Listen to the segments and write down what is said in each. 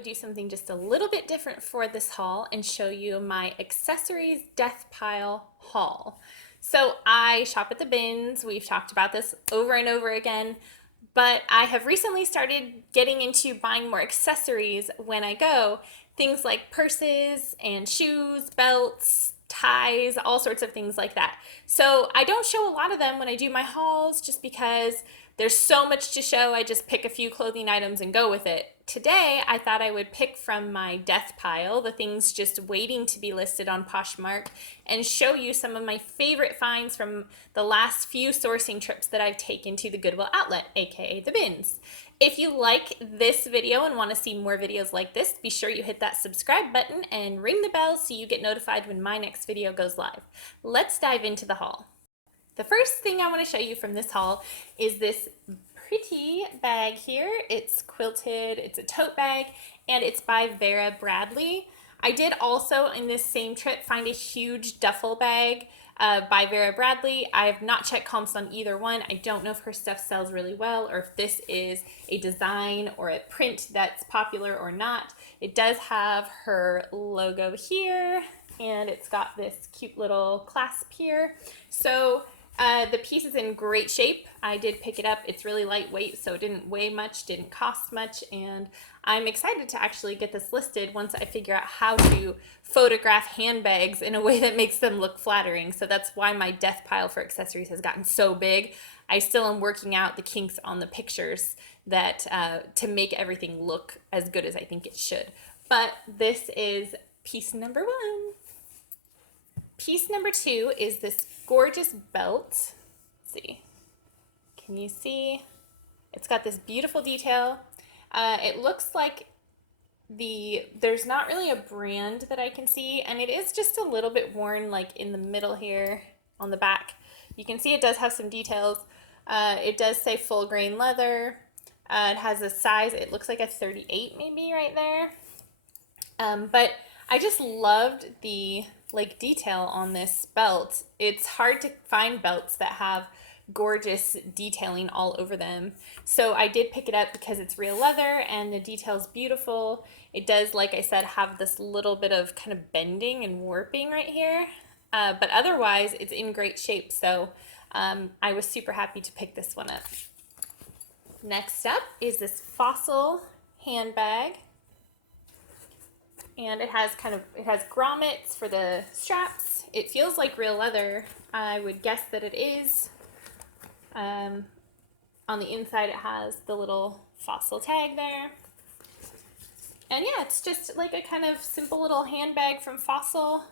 would do something just a little bit different for this haul and show you my accessories death pile haul. So I shop at the bins. We've talked about this over and over again, but I have recently started getting into buying more accessories when I go. Things like purses and shoes, belts, ties, all sorts of things like that. So I don't show a lot of them when I do my hauls just because there's so much to show. I just pick a few clothing items and go with it. Today, I thought I would pick from my death pile, the things just waiting to be listed on Poshmark, and show you some of my favorite finds from the last few sourcing trips that I've taken to the Goodwill Outlet, aka the bins. If you like this video and want to see more videos like this, be sure you hit that subscribe button and ring the bell so you get notified when my next video goes live. Let's dive into the haul. The first thing I want to show you from this haul is this pretty bag here. It's quilted, it's a tote bag, and it's by Vera Bradley. I did also in this same trip find a huge duffel bag by Vera Bradley. I have not checked comps on either one. I don't know if her stuff sells really well or if this is a design or a print that's popular or not. It does have her logo here, and it's got this cute little clasp here. So the piece is in great shape. I did pick it up. It's really lightweight, so it didn't weigh much, didn't cost much, and I'm excited to actually get this listed once I figure out how to photograph handbags in a way that makes them look flattering. So that's why my death pile for accessories has gotten so big. I still am working out the kinks on the pictures that to make everything look as good as I think it should. But this is piece number one. Piece number two is this gorgeous belt. Let's see, can you see? It's got this beautiful detail. It looks like there's not really a brand that I can see, and it is just a little bit worn like in the middle here on the back. You can see it does have some details. It does say full grain leather. It has a size, it looks like a 38 maybe right there. But I just loved the detail on this belt. It's hard to find belts that have gorgeous detailing all over them. So I did pick it up because it's real leather and the detail's beautiful. It does, like I said, have this little bit of kind of bending and warping right here. But otherwise, it's in great shape. So I was super happy to pick this one up. Next up is this Fossil handbag. And it has grommets for the straps. It feels like real leather. I would guess that it is. On the inside it has the little Fossil tag there. And yeah, it's just like a kind of simple little handbag from Fossil.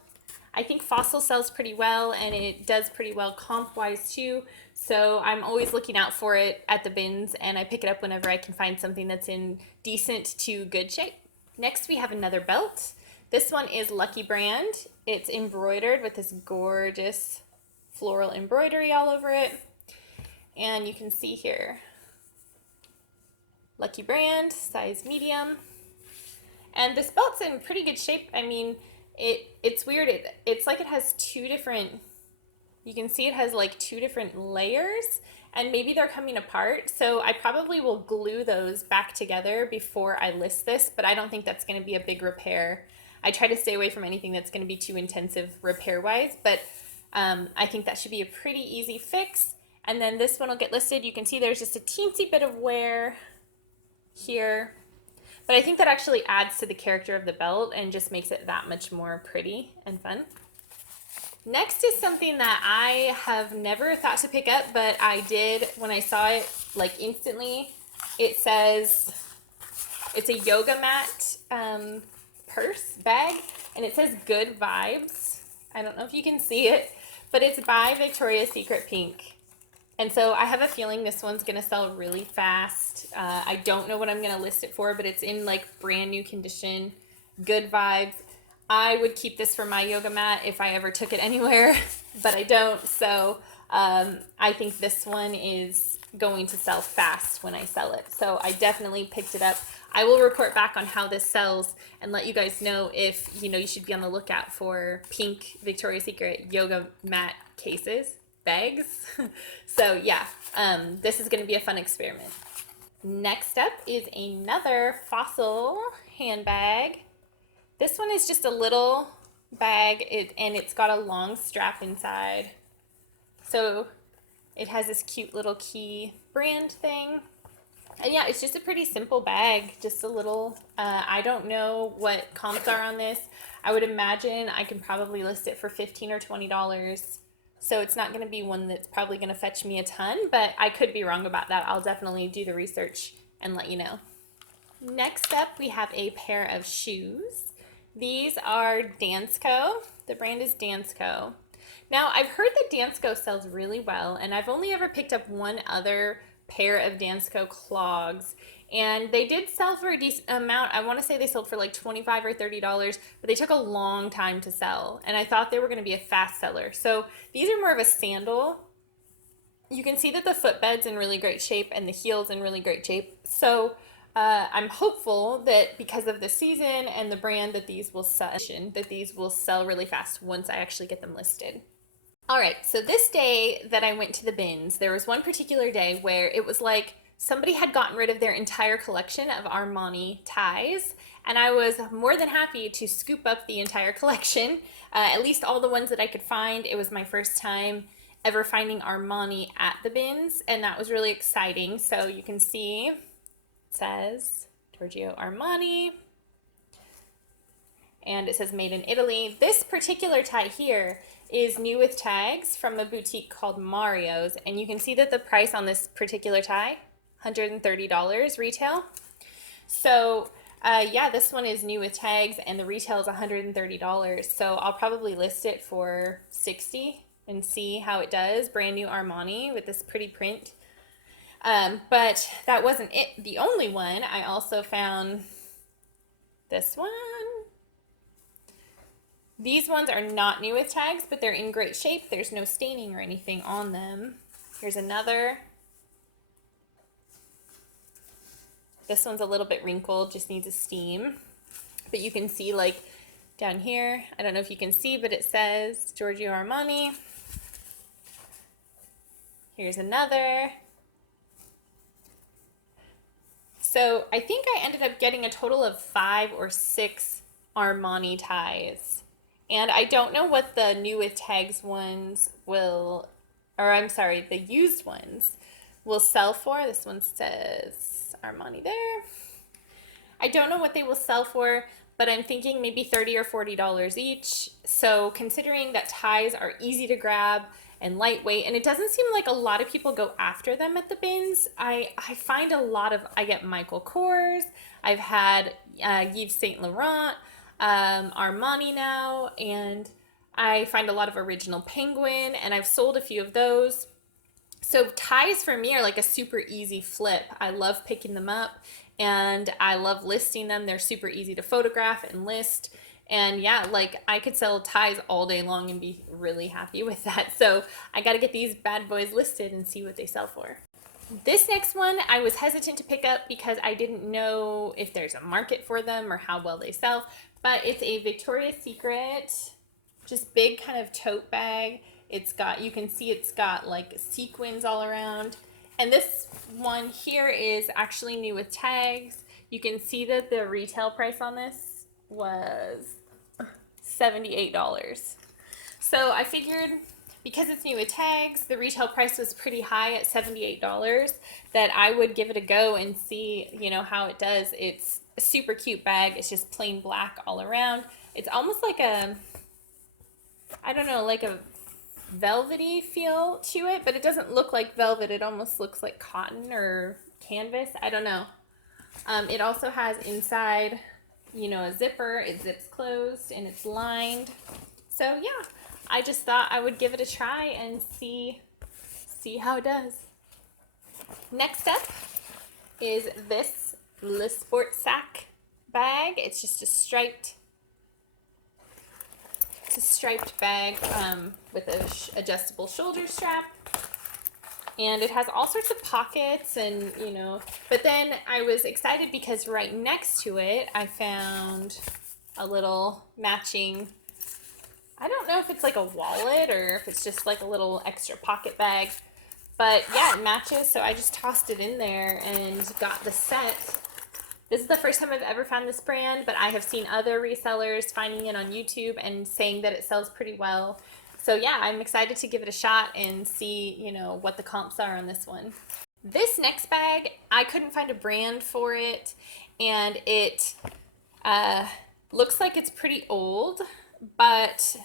I think Fossil sells pretty well, and it does pretty well comp-wise too. So I'm always looking out for it at the bins, and I pick it up whenever I can find something that's in decent to good shape. Next, we have another belt. This one is Lucky brand. It's embroidered with this gorgeous floral embroidery all over it. And you can see here, Lucky brand, size medium. And this belt's in pretty good shape. I mean, it's weird. It's like it has two different, you can see it has like two different layers, and maybe they're coming apart. So I probably will glue those back together before I list this, but I don't think that's going to be a big repair. I try to stay away from anything that's going to be too intensive repair-wise, but I think that should be a pretty easy fix. And then this one will get listed. You can see there's just a teensy bit of wear here, but I think that actually adds to the character of the belt and just makes it that much more pretty and fun. Next is something that I have never thought to pick up, but I did when I saw it, like instantly. It says, it's a yoga mat purse bag, and it says Good Vibes. I don't know if you can see it, but it's by Victoria's Secret Pink. And so I have a feeling this one's gonna sell really fast. I don't know what I'm gonna list it for, but it's in like brand new condition, Good Vibes. I would keep this for my yoga mat if I ever took it anywhere, but I don't. So I think this one is going to sell fast when I sell it. So I definitely picked it up. I will report back on how this sells and let you guys know if you should be on the lookout for pink Victoria's Secret yoga mat cases, bags. So yeah, this is going to be a fun experiment. Next up is another Fossil handbag. This one is just a little bag and it's got a long strap inside. So it has this cute little key brand thing. And yeah, it's just a pretty simple bag, just a little, I don't know what comps are on this. I would imagine I can probably list it for $15 or $20. So it's not going to be one that's probably going to fetch me a ton, but I could be wrong about that. I'll definitely do the research and let you know. Next up, we have a pair of shoes. These are Dansko. The brand is Dansko. Now, I've heard that Dansko sells really well, and I've only ever picked up one other pair of Dansko clogs, and they did sell for a decent amount. I want to say they sold for like $25 or $30, but they took a long time to sell, and I thought they were going to be a fast seller. So these are more of a sandal. You can see that the footbed's in really great shape and the heel's in really great shape. So I'm hopeful that because of the season and the brand that these will sell really fast once I actually get them listed. All right, so this day that I went to the bins, there was one particular day where it was like somebody had gotten rid of their entire collection of Armani ties, and I was more than happy to scoop up the entire collection, at least all the ones that I could find. It was my first time ever finding Armani at the bins, and that was really exciting. So you can see it says Giorgio Armani, and it says made in Italy. This particular tie here is new with tags from a boutique called Mario's, and you can see that the price on this particular tie, $130 retail. So yeah, this one is new with tags and the retail is $130. So I'll probably list it for $60 and see how it does. Brand new Armani with this pretty print. But that wasn't it, the only one. I also found this one. These ones are not new with tags, but they're in great shape. There's no staining or anything on them. Here's another. This one's a little bit wrinkled, just needs a steam. But you can see like down here, I don't know if you can see, but it says Giorgio Armani. Here's another. So I think I ended up getting a total of 5 or 6 Armani ties. And I don't know what the new with tags ones will, or I'm sorry, the used ones will sell for. This one says Armani there. I don't know what they will sell for, but I'm thinking maybe $30 or $40 each. So considering that ties are easy to grab and lightweight, and it doesn't seem like a lot of people go after them at the bins. I find I get Michael Kors, I've had Yves Saint Laurent, Armani now, and I find a lot of Original Penguin, and I've sold a few of those. So ties for me are like a super easy flip. I love picking them up and I love listing them. They're super easy to photograph and list. And yeah, like I could sell ties all day long and be really happy with that. So I got to get these bad boys listed and see what they sell for. This next one I was hesitant to pick up because I didn't know if there's a market for them or how well they sell, but it's a Victoria's Secret, just big kind of tote bag. It's got, you can see it's got like sequins all around. And this one here is actually new with tags. You can see that the retail price on this was $78. So I figured because it's new with tags, the retail price was pretty high at $78, that I would give it a go and see, you know, how it does. It's a super cute bag. It's just plain black all around. It's almost like a, I don't know, like a velvety feel to it, but it doesn't look like velvet. It almost looks like cotton or canvas. I don't know. It also has inside, you know, a zipper. It zips closed and it's lined. So yeah, I just thought I would give it a try and see how it does. Next up is this Le Sport Sac bag. It's just a striped bag with an adjustable shoulder strap, and it has all sorts of pockets, and you know, but then I was excited because right next to it I found a little matching, I don't know if it's like a wallet or if it's just like a little extra pocket bag But yeah, it matches, so I just tossed it in there and got the set. This is the first time I've ever found this brand, but I have seen other resellers finding it on YouTube and saying that it sells pretty well. So yeah, I'm excited to give it a shot and see, what the comps are on this one. This next bag, I couldn't find a brand for it, and it looks like it's pretty old, but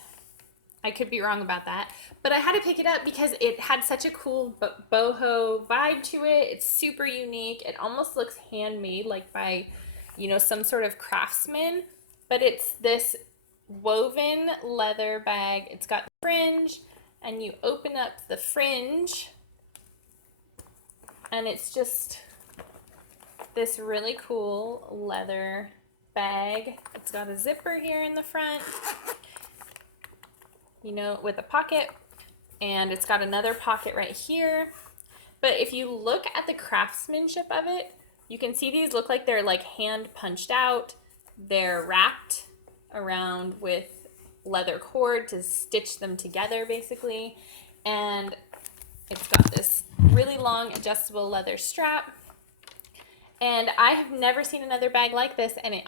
I could be wrong about that. But I had to pick it up because it had such a cool boho vibe to it. It's super unique. It almost looks handmade, like by, some sort of craftsman. But it's this woven leather bag. It's got fringe, and you open up the fringe, and it's just this really cool leather bag. It's got a zipper here in the front, with a pocket, and it's got another pocket right here. But if you look at the craftsmanship of it, you can see these look like they're like hand punched out. They're wrapped around with leather cord to stitch them together, basically. And it's got this really long adjustable leather strap. And I have never seen another bag like this, and it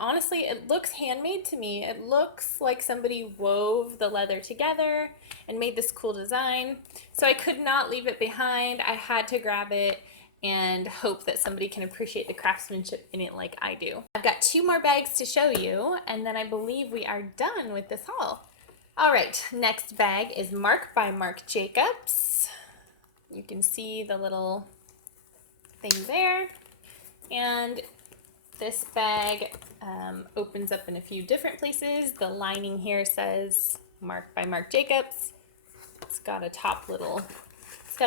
looks handmade to me. It looks like somebody wove the leather together and made this cool design. So I could not leave it behind. I had to grab it and hope that somebody can appreciate the craftsmanship in it like I do. I've got 2 more bags to show you, and then I believe we are done with this haul. All right, next bag is Marc by Marc Jacobs. You can see the little thing there. And this bag opens up in a few different places. The lining here says Marc by Marc Jacobs. It's got a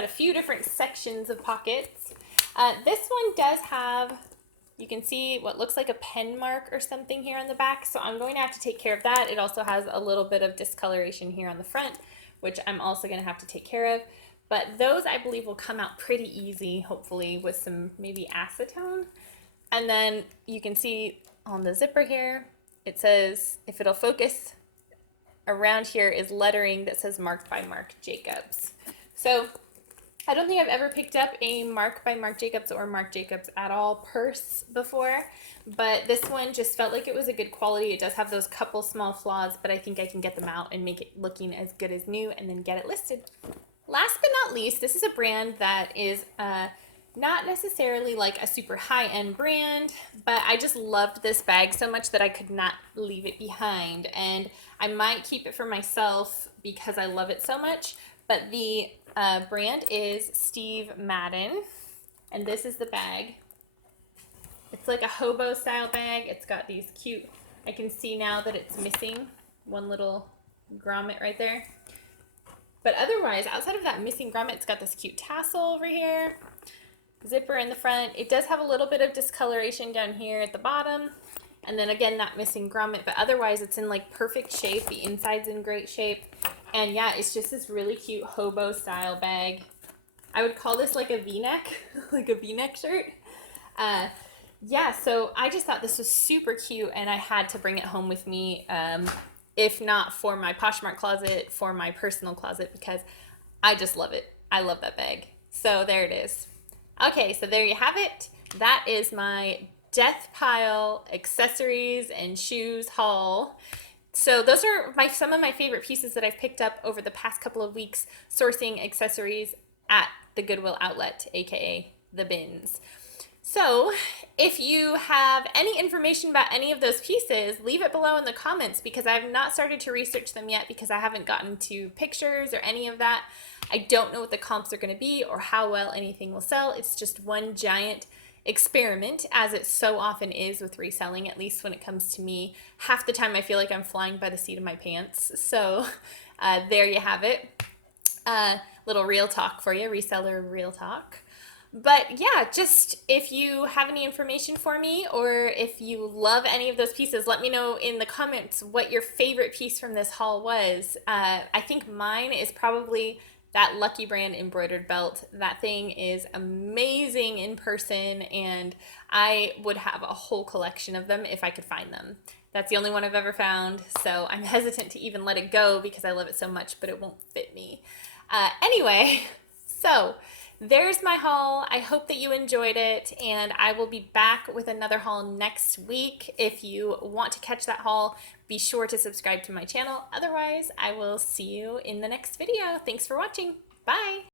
few different sections of pockets. This one does have, you can see what looks like a pen mark or something here on the back, so I'm going to have to take care of that. It also has a little bit of discoloration here on the front, which I'm also going to have to take care of. But those, I believe, will come out pretty easy, hopefully, with some maybe acetone. And then you can see on the zipper here, it says, if it'll focus, around here is lettering that says Marc by Marc Jacobs. So I don't think I've ever picked up a Marc by Marc Jacobs or Marc Jacobs at all purse before, but this one just felt like it was a good quality. It does have those couple small flaws, but I think I can get them out and make it looking as good as new and then get it listed. Last but not least, this is a brand that is not necessarily like a super high-end brand, but I just loved this bag so much that I could not leave it behind, and I might keep it for myself because I love it so much. But the brand is Steve Madden, and this is the bag. It's like a hobo style bag. It's got these cute, I can see now that it's missing one little grommet right there. But otherwise, outside of that missing grommet, it's got this cute tassel over here, zipper in the front. It does have a little bit of discoloration down here at the bottom, and then again that missing grommet, but otherwise it's in like perfect shape. The inside's in great shape, and yeah, it's just this really cute hobo style bag. I would call this like a v-neck, like a v-neck shirt. Yeah, so I just thought this was super cute, and I had to bring it home with me. If not for my Poshmark closet, for my personal closet, because I just love it. I love that bag. So there it is. Okay, so there you have it. That is my death pile accessories and shoes haul. So those are some of my favorite pieces that I've picked up over the past couple of weeks sourcing accessories at the Goodwill Outlet, aka the bins. So if you have any information about any of those pieces, leave it below in the comments, because I have not started to research them yet because I haven't gotten to pictures or any of that. I don't know what the comps are going to be or how well anything will sell. It's just one giant experiment, as it so often is with reselling, at least when it comes to me. Half the time I feel like I'm flying by the seat of my pants. So there you have it. Little real talk for you, reseller real talk. But yeah, just if you have any information for me, or if you love any of those pieces, let me know in the comments what your favorite piece from this haul was. I think mine is probably that Lucky Brand embroidered belt. That thing is amazing in person, and I would have a whole collection of them if I could find them. That's the only one I've ever found, so I'm hesitant to even let it go because I love it so much, but it won't fit me. Anyway, so there's my haul. I hope that you enjoyed it, and I will be back with another haul next week. If you want to catch that haul, be sure to subscribe to my channel. Otherwise, I will see you in the next video. Thanks for watching. Bye.